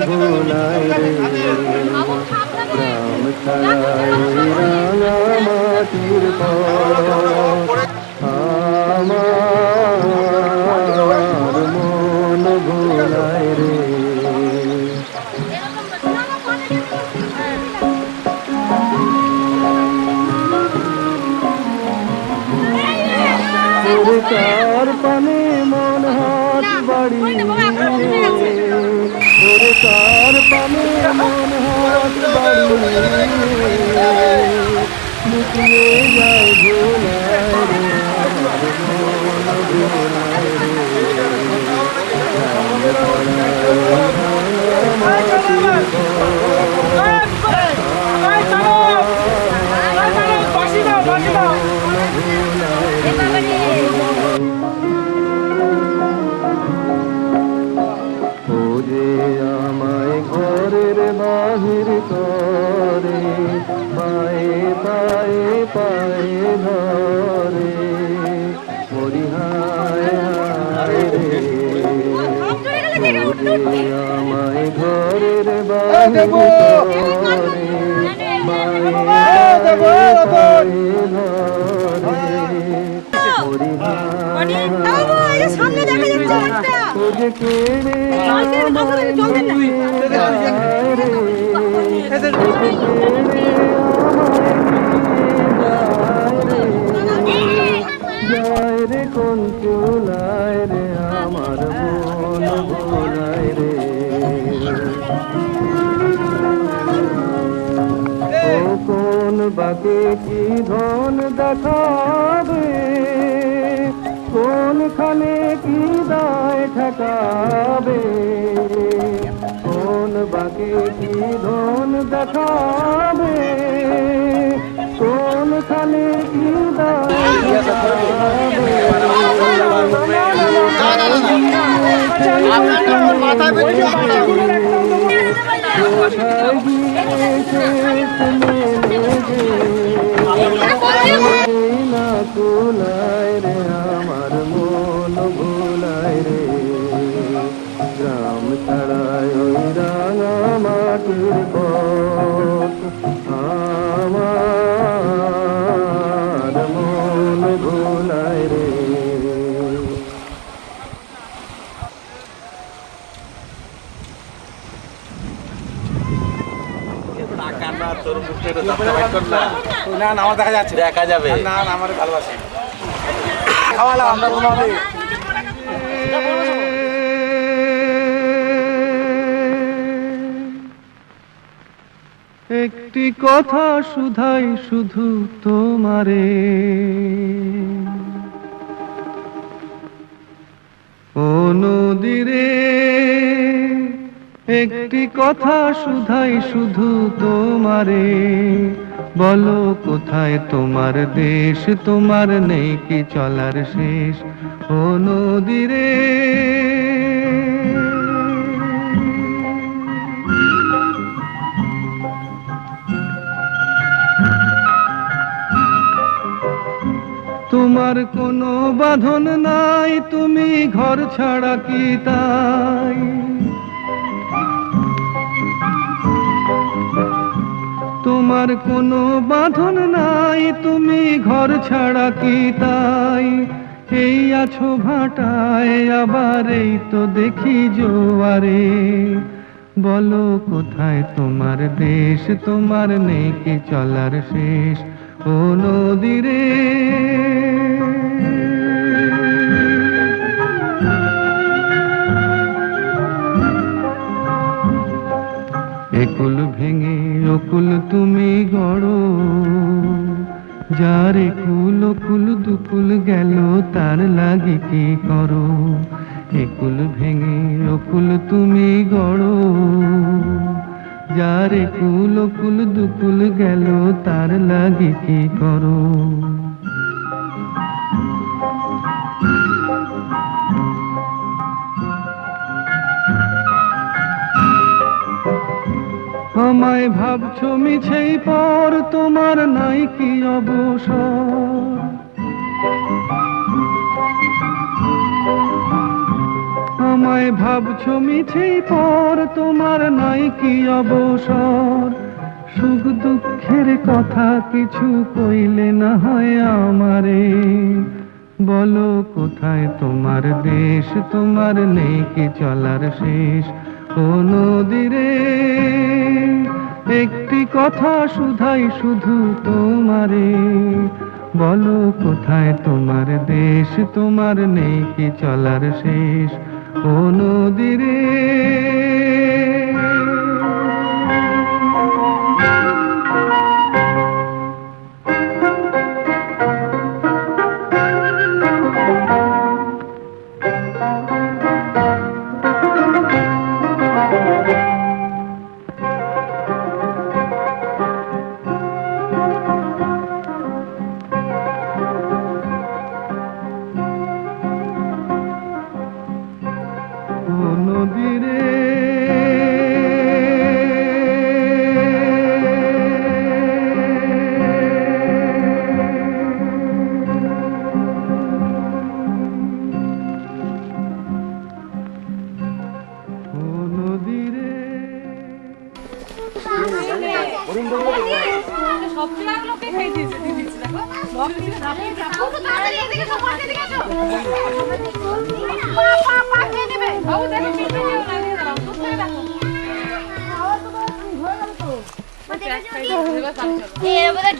ভোলায় রে গ্রাম ছাড়াই রাঙা মাটির পথ আমার মন ভোলায় রে কার পানে মন হাত বাড়িয়ে ওরে কার পানে মন হাত বাড়িয়ে লুকিয়ে যায় ভোলায় রে আমার মন ভোলায় রে আমায় ঘরের বাহির করে পায়ে পায়ে পায়ে ধরে পরিহায় হায় রে আমায় ঘরের বাহির করে পায়ে পায়ে পায়ে ধরে পরিহায় সামনে দেখা যাচ্ছে তোকে কেড়ে আমায় নিয়ে যায় রে তোকে কেড়ে যায় রে কোন চুলায় রে আমার মন ভোলায় রে ও কোন বাকে কি ধন দেখাবে কোনখানে কি দায় ঠকাবে কোন বাকে কি ধন দেখাবে কোনখানে কি দায় ঠকাবে কোথায় গিয়েছে তুমি না কুলায় রে আমার মন ভোলায় রে গ্রাম ছাড়াই ওই রাঙা মাটির পথ আমার মন ভোলায় রে না না আমার দেখা যাচ্ছে দেখা যাবে না না আমার ভালোবাসে খাওয়ালাম আমরা বলবো একটি কথা শুধাই শুধু তোমারে ও নদীরে একটি কথা শুধাই শুধু তোমারে বলো কোথায় তোমার দেশ তোমার নেই কি চলার শেষ ও নদীরে তোমার কোনো বাঁধন নাই তুমি ঘর ছাড়া কি তাই তোমার কোনো বাঁধন নাই তুমি ঘর ছাড়া কি তাই এই আছো ভাটায় আবার এই তো দেখি জোয়ারে বলো কোথায় তোমার দেশ তোমার নেই কি চলার শেষ ও নদীরে একুল ভেঙে অকুল তুমি গড়ো যার একুল অকুল দুকুল গেল তার লাগে কি করো একুল ভেঙে অকুল তুমি গড়ো যার একুল অকুল দুকুল গেল তার লাগে কি করো আমায় ভাবছো মিছেই পর তোমার নাই কি অবসর আমায় ভাবছো মিছেই পর, তোমার নাই কি অবসর? সুখ দুঃখের কথা কিছু কইলে না হয় আমারে, বলো কোথায় তোমার দেশ, তোমার নেই কি চলার শেষ? ও নদীরে একটি কথা শুধাই শুধু তোমারে, বলো কোথায় তোমার দেশ, তোমার নেই কি চলার শেষ? ও নদীরে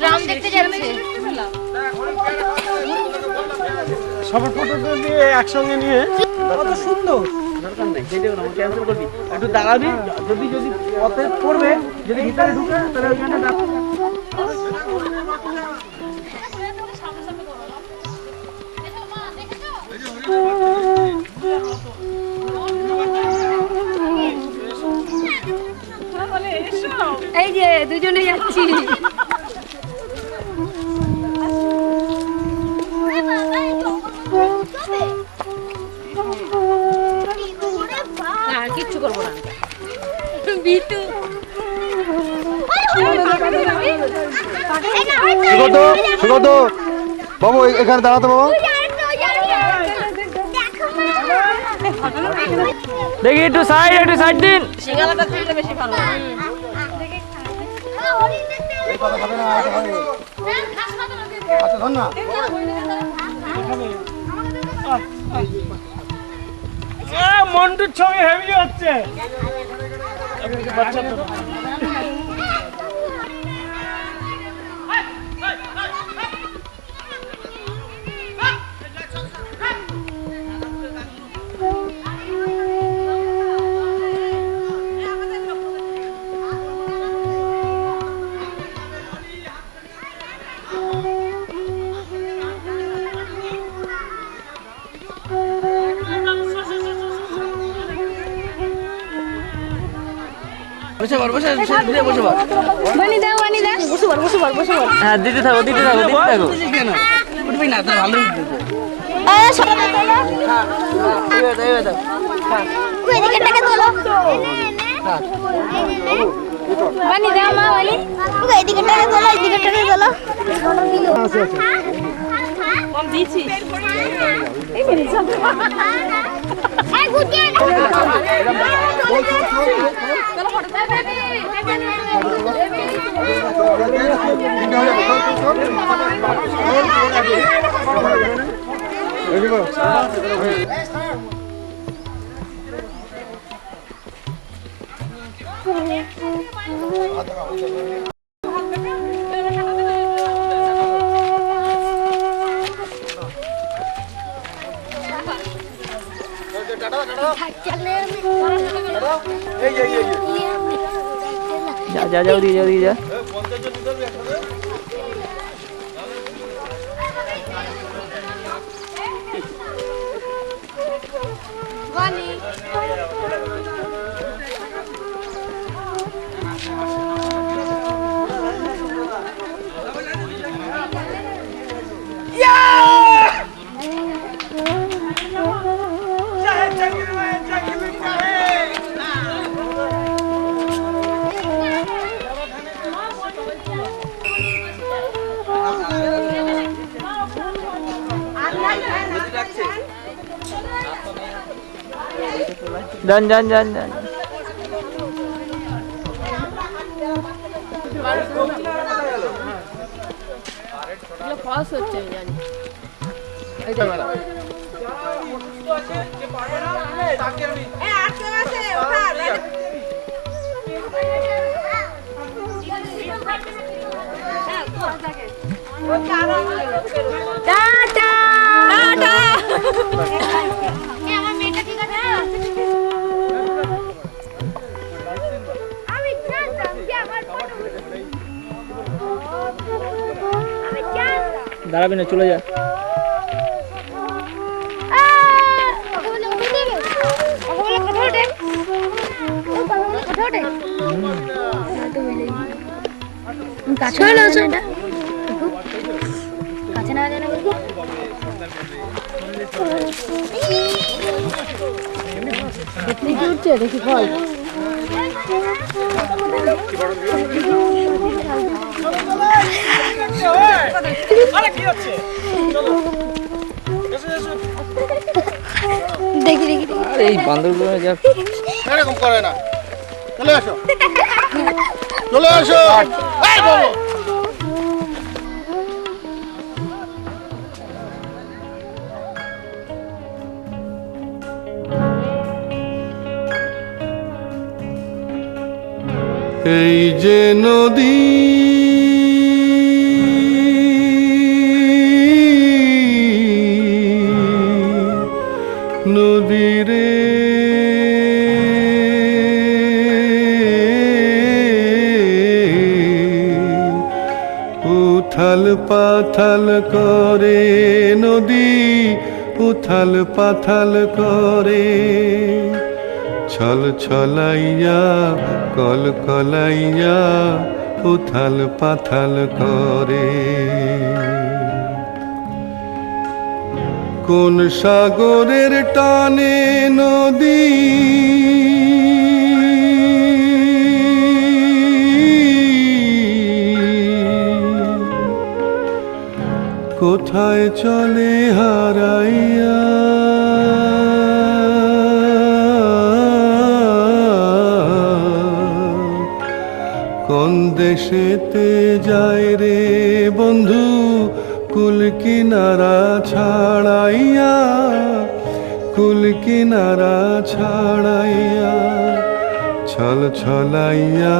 ড্রাম দেখতে যাচ্ছে। সবার ফটো দিয়ে একসঙ্গে নিয়ে কত সুন্দর। দরকার নেই, সেটাও না, ক্যান্সেল করবি। একটু দাঁড়াবি, যদি যদি পথে পড়বে, যদি ভিতরে ঢুকে তাহলে ওইখানে এই যে দুজনে যাচ্ছি। আর কিচ্ছু করবো না। বিটু সুগত বাবু এখানে দাঁড়াতো বাবা। দেখি একটু সাইড দিন। সিঙ্গালাটা খেলে বেশি ভালো। আচ্ছা ধর না। মন্টুর ছবি হেভি হচ্ছে। হ্যাঁ, দিতে থাকো। উঠবি না তো ভালো। এদিকেটাকে তোলো। বানি দাও মা বানি। ওকে এদিকেটাকে তোলো, এদিকেটাকে তোলো। কম দিছি। এই মেরে সাথে। এই গুটিয়ে না। চলো ফটো যাও দিয়ে যা। যান যান যান যান। আমার মেয়েটা ঠিক আছে? আমি জানতাম যে আমার ফটো আমি জানতাম। দাঁড়াবি না, চলে যা। কাছে না জানা উঠছে দেখি ফল। দেখি দেখি আরে এই বান্দরগুলো যা এরকম করে না, চলে আসো, চলে আসো। এই বাবু, এই যে নদী নদীরে উথাল পাথাল করে নদী, উথাল পাথাল করে, ছল ছলাইয়া কল কলাইয়া উথাল পাথাল করে। কোন সাগরের টানে নদী কোথায় চলে হারাইয়া, কোন দেশেতে যায় রে বন্ধু কুল কিনারা ছাড়াইয়া, কুল কিনারা ছাড়াইয়া, ছল ছলাইয়া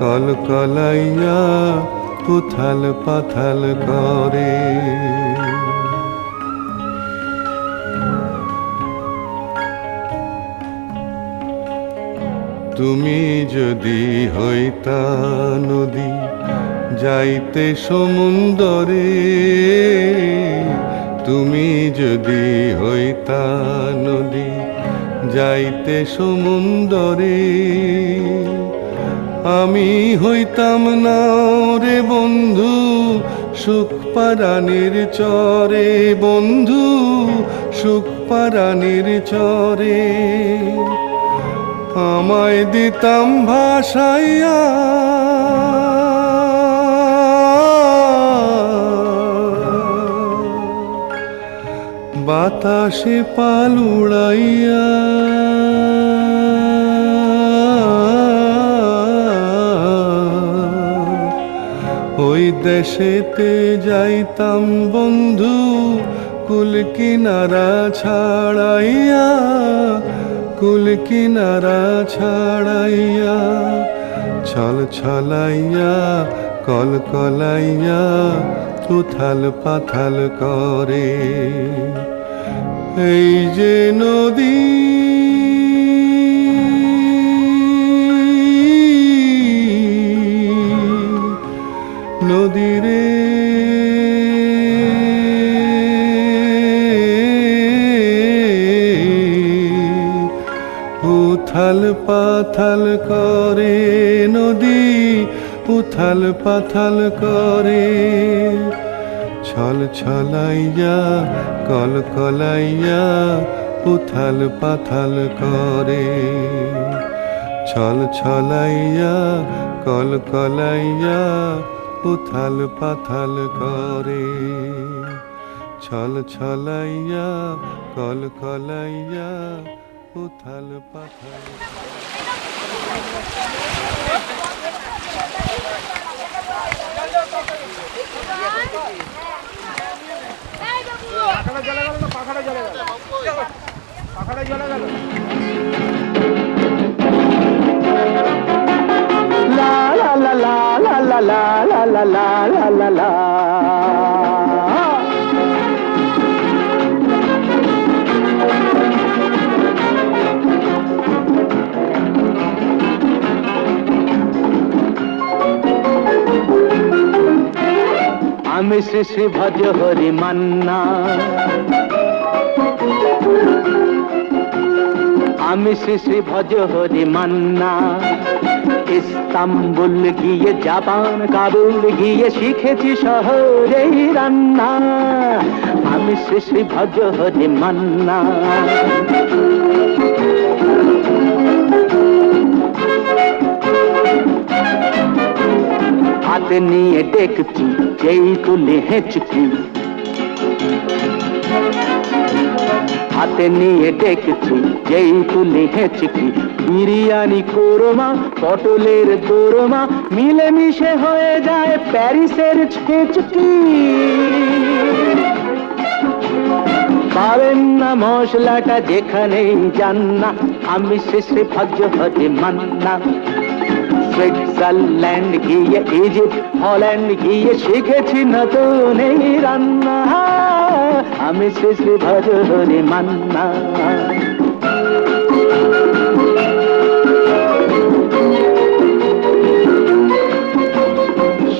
কল কলাইয়া উথাল পাথাল করে। তুমি যদি হইতা নদী যাইতে সমুন্দরে, তুমি যদি হইতা নদী যাইতে সমুন্দরে, আমি হইতাম না রে বন্ধু সুখ পারানির চরে, বন্ধু সুখ পারানির চরে, আমায় দিতাম ভাসাইয়া বাতাসে পাল উড়াইয়া, ওই দেশেতে যাইতাম বন্ধু কুল কিনারা ছাড়াইয়া, কুল কিনারা ছাড়াইয়া, ছল ছলাইয়া কল কলাইয়া উথাল পাথাল করে। এই যে নদী নদীরে উথাল পাথাল করে নদী, উথাল পাথাল করে, ছল ছলাইয়া কল কলাইয়া উথাল পাথাল করে, ছল ছলাইয়া কল কলাইয়া উথাল পাথাল করে, ছল ছলাইয়া কল কলাইয়া উথাল পাথাল। পাখাটা জ্বলে গেল না, পাখাটা জ্বলে গেল, পাখাটা জ্বলে গেল। লা লা লা লা লা লা লা লা লা লা লা লা। আমি শ্রী শ্রী ভজ হরি মান্না, আমি শ্রী শ্রী ভজ হরি মান্না। ইস্তাম্বুল গিয়ে জাপান কাবুল গিয়ে শিখেছি শহরেই রান্না। আমি শ্রী শ্রী ভজ হরি মান্না। হাতে নিয়ে দেখছি যেই তুলে হেঁচকি, হাতে নিয়ে দেখছি যেই তুলে হেঁচকি। বিরিয়ানি কোরমা পটলের দোরমা মিলেমিশে হয়ে যায় প্যারিসের ছেচকি। পাবেন না মশলাটা যেখানেই যান না। আমি শ্রী শ্রী ভজ হরি মান্না। সুইজারল্যান্ড গিয়ে ইজিপ্ট হল্যান্ড গিয়ে শিখেছি নতুন এই রান্না। আমি শ্রী শ্রী ভজ হরি মান্না।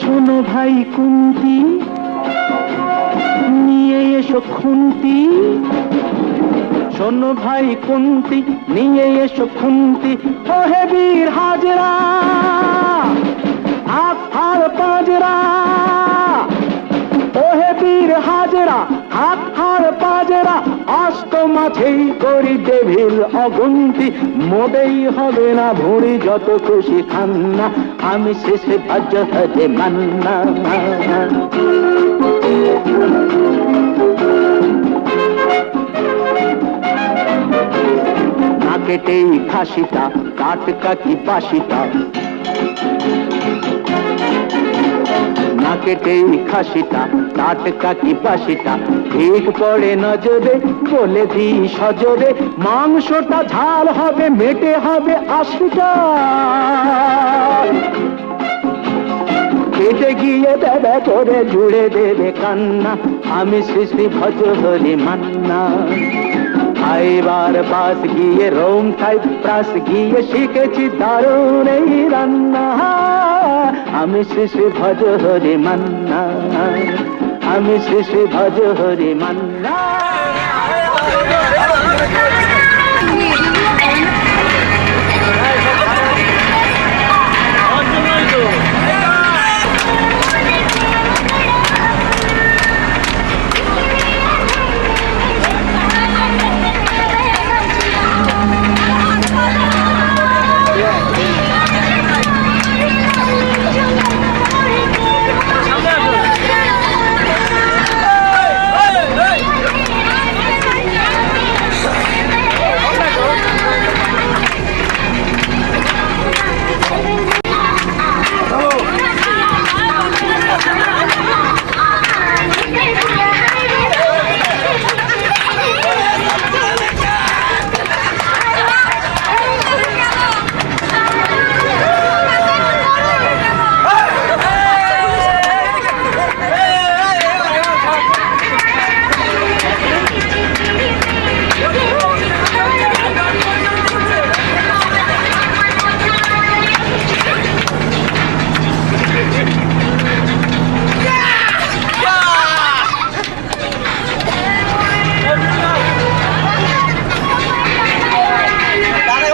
শোনো ভাই কুন্তি, নিয়ে এসো খুন্তি। শোনো ভাই কুন্তি, নিয়ে এসো খুন্তি। ও হে বীর হাজরা, হাত হার পাজরা। ও হে বীর হাজরা, হাত হার পাজরা। অস্ত মাঝেই করি ডেভিল অগুন্তি। মোটেই হবে না ভুঁড়ি যত খুশি খান্না। আমি শেষে ভজ হরি মান্না। না কেটেই খাসিটা টাটকা কি বাসিটা, না কেটেই খাসিটা টাটকা কি বাসিটা। ঠিক পড়ে নজরে বলে দিই সজরে, মাংসটা ঝাল হবে মেটে হবে 80টা। কেটে গিয়ে বেবে করে জুড়ে দেবে কান্না। আমি শ্রী শ্রী ভজ হরি মান্না। খাইবার পাস গিয়ে রোম সাইপ্রাস গিয়ে শিখেছি দারুণ এই রান্না। আমি শ্রী শ্রী ভজ হরি মান্না। আমি শ্রী শ্রী ভজ হরি মান্না। তারা